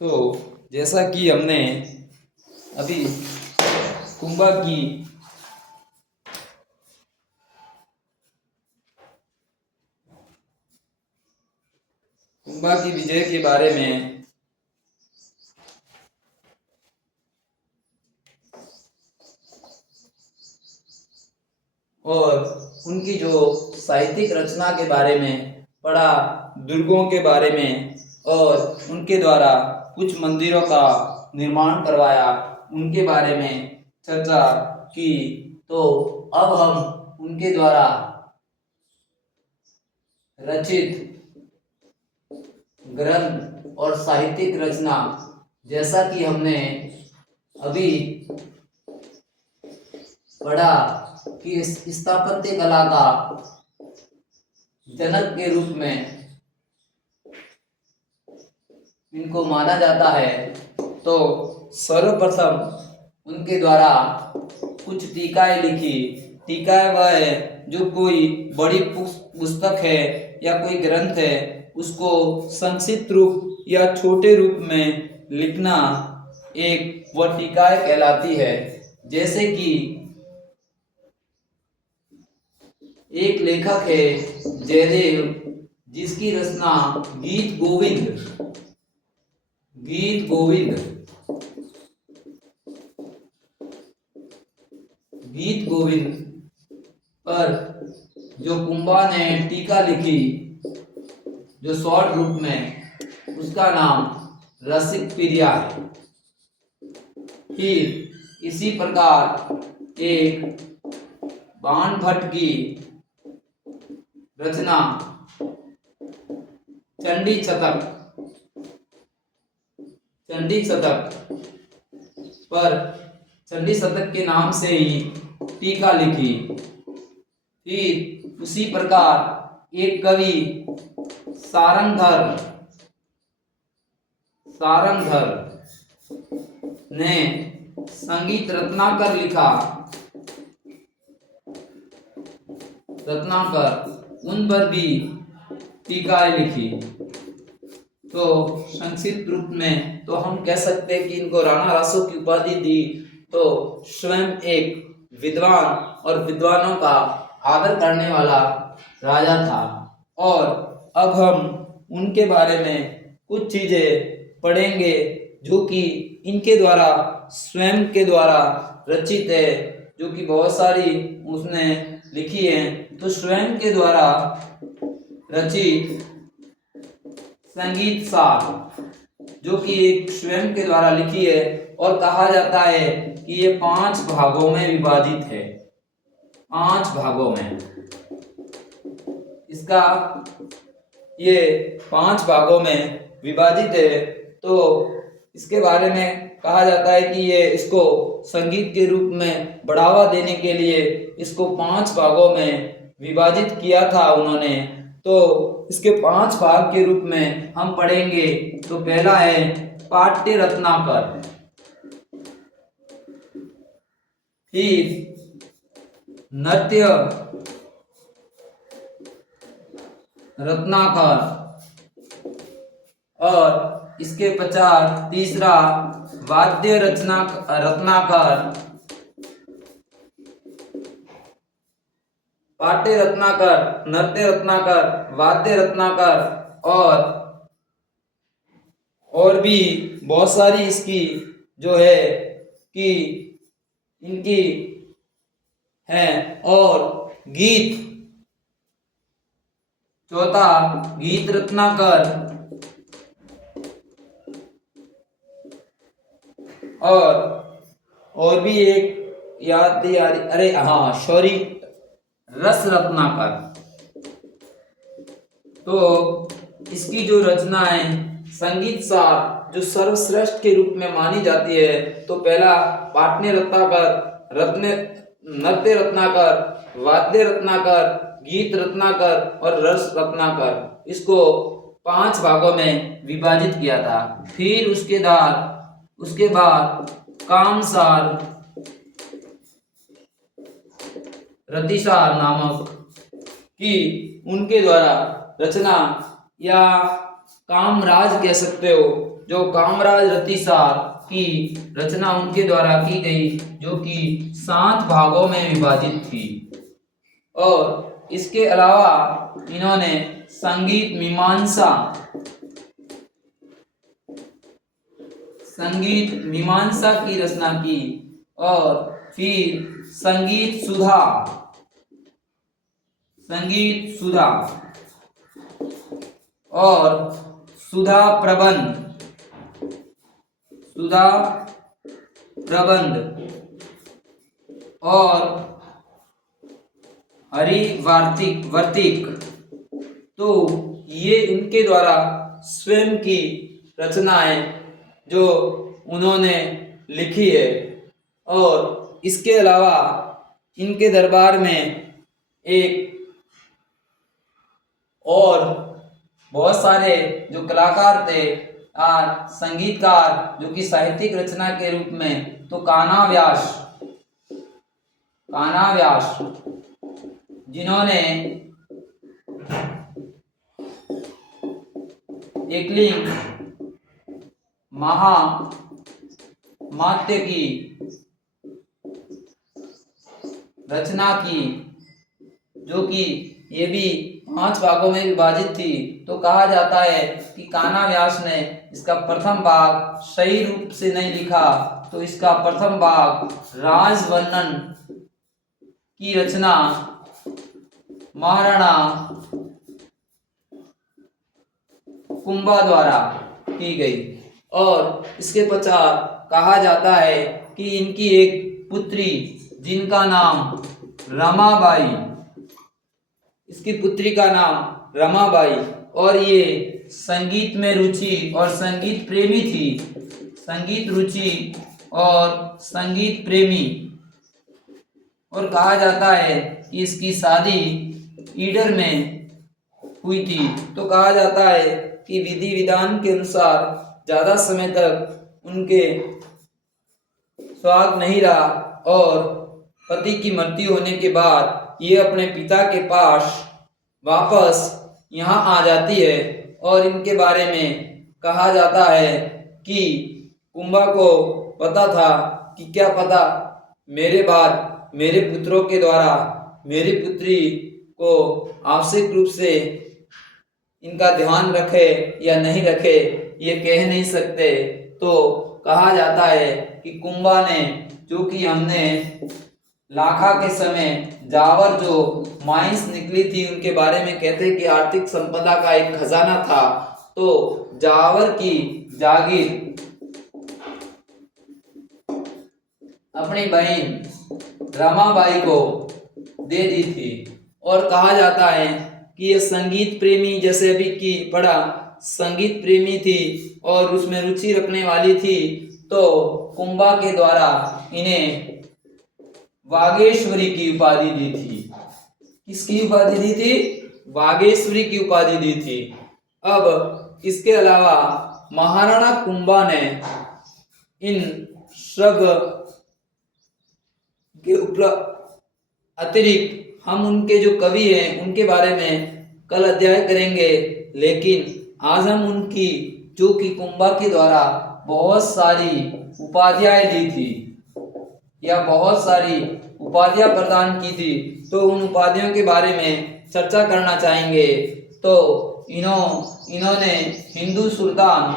तो जैसा कि हमने अभी कुंभा की विजय के बारे में और उनकी जो साहित्यिक रचना के बारे में पढ़ा, दुर्गों के बारे में और उनके द्वारा कुछ मंदिरों का निर्माण करवाया, उनके बारे में चर्चा की। तो अब हम उनके द्वारा रचित ग्रंथ और साहित्यिक रचना, जैसा कि हमने अभी पढ़ा कि स्थापत्य कला का जनक के रूप में इनको माना जाता है, तो सर्वप्रथम उनके द्वारा कुछ टीकाएं लिखी। टीकाएं वह है जो कोई बड़ी पुस्तक है या कोई ग्रंथ है, उसको संक्षिप्त रूप या छोटे रूप में लिखना, एक वह टीकाएं कहलाती है। जैसे कि एक लेखक है जयदेव, जिसकी रचना गीत गोविंद पर जो कुंभा ने टीका लिखी, जो शॉर्ट रूप में, उसका नाम रसिक प्रिया है। फिर इसी प्रकार एक बाण भट्ट की रचना चंडी शतक पर चंडी शतक के नाम से ही टीका लिखी। फिर उसी प्रकार एक कवि सारंगधर ने संगीत रत्नाकर लिखा, उन पर भी टीकाएं लिखी। तो संक्षिप्त रूप में तो हम कह सकते हैं कि इनको राणा रासो की उपाधि दी। तो स्वयं एक विद्वान और विद्वानों का आदर करने वाला राजा था। और अब हम उनके बारे में कुछ चीजें पढ़ेंगे जो कि इनके द्वारा, स्वयं के द्वारा रचित है, जो कि बहुत सारी उसने लिखी है। तो स्वयं के द्वारा रचित संगीत सार, जो कि एक स्वयं के द्वारा लिखी है, और कहा जाता है कि ये 5 भागों में विभाजित है। 5 भागों में इसका, ये 5 भागों में विभाजित है। तो इसके बारे में कहा जाता है कि ये इसको संगीत के रूप में बढ़ावा देने के लिए इसको 5 भागों में विभाजित किया था उन्होंने। तो इसके 5 भाग के रूप में हम पढ़ेंगे। तो पहला है पाट्य रत्नाकर, फिर नृत्य रत्नाकर, और इसके पश्चात तीसरा वाद्य रत्नाकर, पाट्य रत्नाकर, नृत्य रत्नाकर, वाद्य रत्नाकर, और भी बहुत सारी इसकी जो है कि इनकी है। और गीत, चौथा गीत रत्नाकर, और भी एक याद नहीं आ रही, अरे हाँ, सॉरी, रस रत्नाकर। तो इसकी जो रचना है संगीत सार, जो सर्वश्रेष्ठ के रूप में मानी जाती है, तो पहला पाट्य रत्नाकर, नृत्य रत्नाकर, वाद्य रत्नाकर, गीत रत्नाकर और रस रत्नाकर, इसको 5 भागों में विभाजित किया था। फिर उसके बाद कामसार, रतिसार नामक की उनके द्वारा रचना, या कामराज कह सकते हो, जो कामराज रतिसार की रचना उनके द्वारा की गई, जो कि 7 भागों में विभाजित थी। और इसके अलावा इन्होंने संगीत मीमांसा की रचना की, और फिर संगीत सुधा और सुधा प्रबंध और हरिवार्तिक। तो ये इनके द्वारा स्वयं की रचनाएं जो उन्होंने लिखी है। और इसके अलावा इनके दरबार में एक और बहुत सारे जो कलाकार थे, संगीतकार, जो कि साहित्यिक रचना के रूप में, तो कान्हा व्यास जिन्होंने एकलिंग महामात्य की रचना की, जो कि ये भी 5 भागों में विभाजित थी। तो कहा जाता है कि कान्हा व्यास ने इसका प्रथम भाग सही रूप से नहीं लिखा, तो इसका प्रथम भाग राजवर्णन की रचना महाराणा कुंभा द्वारा की गई। और इसके पश्चात कहा जाता है कि इनकी एक पुत्री, जिनका नाम रमाबाई, इसकी पुत्री का नाम रमाबाई, और ये संगीत में रुचि और संगीत प्रेमी थी, संगीत रुचि और संगीत प्रेमी। और कहा जाता है कि इसकी शादी ईडर में हुई थी। तो कहा जाता है कि विधि विधान के अनुसार ज्यादा समय तक उनके सुहाग नहीं रहा, और पति की मृत्यु होने के बाद ये अपने पिता के पास वापस यहाँ आ जाती है। और इनके बारे में कहा जाता है कि कुंभा को पता था कि क्या पता मेरे बाद मेरे पुत्रों के द्वारा मेरी पुत्री को आवश्यक रूप से इनका ध्यान रखे या नहीं रखे, ये कह नहीं सकते। तो कहा जाता है कि कुंभा ने, जो कि हमने लाखा के समय जावर जो माइंस निकली थी उनके बारे में कहते हैं कि आर्थिक संपदा का एक खजाना था, तो जावर की जागीर अपनी बहन रमाबाई को दे दी थी। और कहा जाता है कि ये संगीत प्रेमी, जैसे अभी की पढ़ा, संगीत प्रेमी थी और उसमें रुचि रखने वाली थी। तो कुंभा के द्वारा इन्हें वागेश्वरी की उपाधि दी थी। किसकी उपाधि दी थी? वागेश्वरी की उपाधि दी थी। अब इसके अलावा महाराणा कुंभा ने इन सब के अतिरिक्त हम उनके जो कवि हैं उनके बारे में कल अध्याय करेंगे, लेकिन आज हम उनकी, जो कि कुंभा के द्वारा बहुत सारी उपाधियां दी थी या बहुत सारी उपाधियां प्रदान की थी, तो उन उपाधियों के बारे में चर्चा करना चाहेंगे। तो इन्होंने हिंदू सुल्तान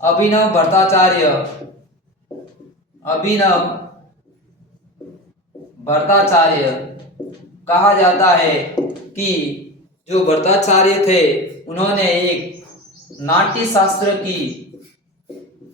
अभिनव भट्टाचार्य कहा जाता है कि जो भट्टाचार्य थे उन्होंने एक नाट्य शास्त्र की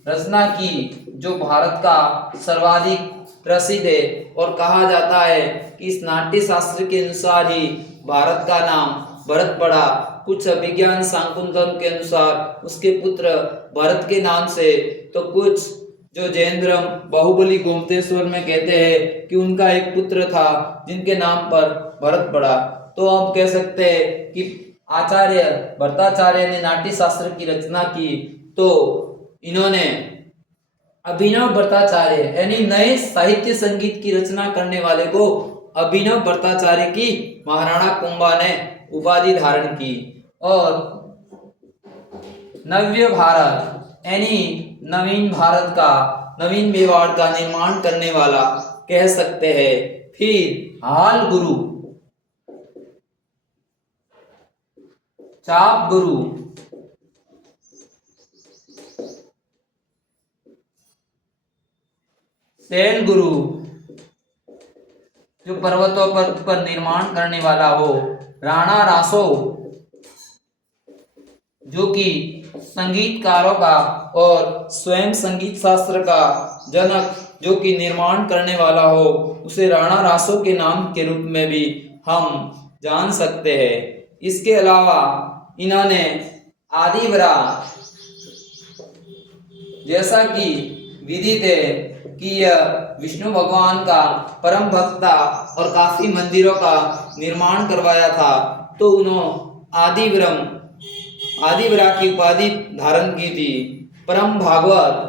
रचना की, जो भारत का सर्वाधिक प्रसिद्ध है। और कहा जाता है कि इस नाट्य शास्त्र के अनुसार ही भारत का नाम भरत पड़ा। कुछ अभिज्ञान शाकुंतल के अनुसार उसके पुत्र भरत के नाम से, तो कुछ जो जैनेन्द्रम बाहुबली गोमतेश्वर में कहते हैं कि उनका एक पुत्र था जिनके नाम पर भरत पड़ा। तो हम कह सकते हैं कि आचार्य भट्टाचार्य ने नाट्य शास्त्र की रचना की। तो इन्होंने अभिनव भट्टाचार्य यानी नए साहित्य संगीत की रचना करने वाले को अभिनव भट्टाचार्य की महाराणा कुंभा ने उपाधि धारण की। और नव्य भारत यानी नवीन भारत का, नवीन मेवाड़ का निर्माण करने वाला कह सकते हैं। फिर हाल गुरु, चाप गुरु, सेन गुरु, जो पर्वतों पर निर्माण करने वाला हो। राणा रासो, जो कि संगीतकारों का और स्वयं संगीत शास्त्र का जनक, जो कि निर्माण करने वाला हो, उसे राणा रासो के नाम के रूप में भी हम जान सकते हैं। इसके अलावा इन्होंने आदिवरा, जैसा कि विदित है कि यह विष्णु भगवान का परम भक्त था और काफी मंदिरों का निर्माण करवाया था, तो उन्होंने आदिवरा की उपाधि धारण की थी। परम भागवत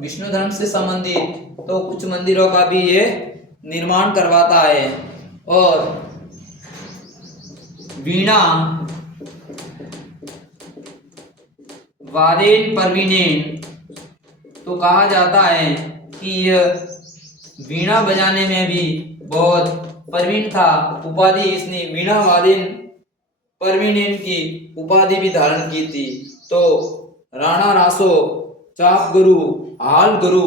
विष्णु धर्म से संबंधित तो कुछ मंदिरों का भी ये निर्माण करवाता है। और वीणा वादेन परवीनेन, तो कहा जाता है कि यह वीणा बजाने में भी बहुत परवीन था। उपाधि इसने वीणा वादेन परवीनेन की उपाधि भी धारण की थी। तो राणा रासो, चाप गुरु, हाल गुरु,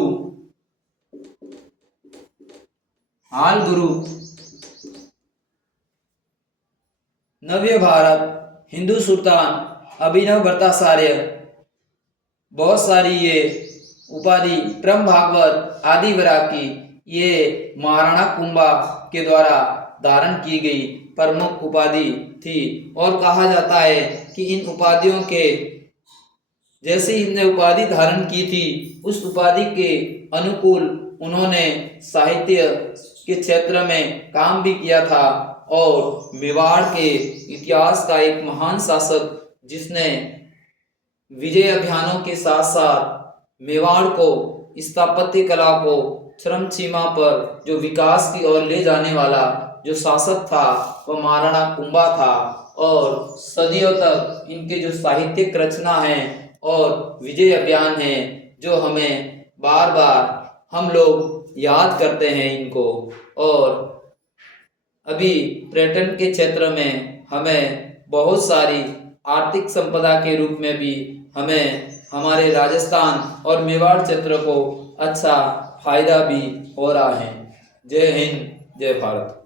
नव्य भारत, हिंदू सुल्तान, अभिनव भट्टाचार्य, बहुत सारी ये उपाधि परम भागवत, आदिवरा की ये महाराणा कुंभा के द्वारा धारण की गई प्रमुख उपाधि थी। और कहा जाता है कि इन उपाधियों के जैसे इनने उपाधि धारण की थी, उस उपाधि के अनुकूल उन्होंने साहित्य के क्षेत्र में काम भी किया था। और मेवाड़ के इतिहास का एक महान शासक, जिसने विजय अभियानों के साथ साथ मेवाड़ को, स्थापत्य कला को चरम सीमा पर जो विकास की ओर ले जाने वाला जो शासक था, वह महाराणा कुंभा था। और सदियों तक इनके जो साहित्यिक रचना है और विजय अभियान है, जो हमें बार बार हम लोग याद करते हैं इनको। और अभी पर्यटन के क्षेत्र में हमें बहुत सारी आर्थिक संपदा के रूप में भी हमें हमारे राजस्थान और मेवाड़ क्षेत्र को अच्छा फायदा भी हो रहा है। जय हिंद, जय भारत।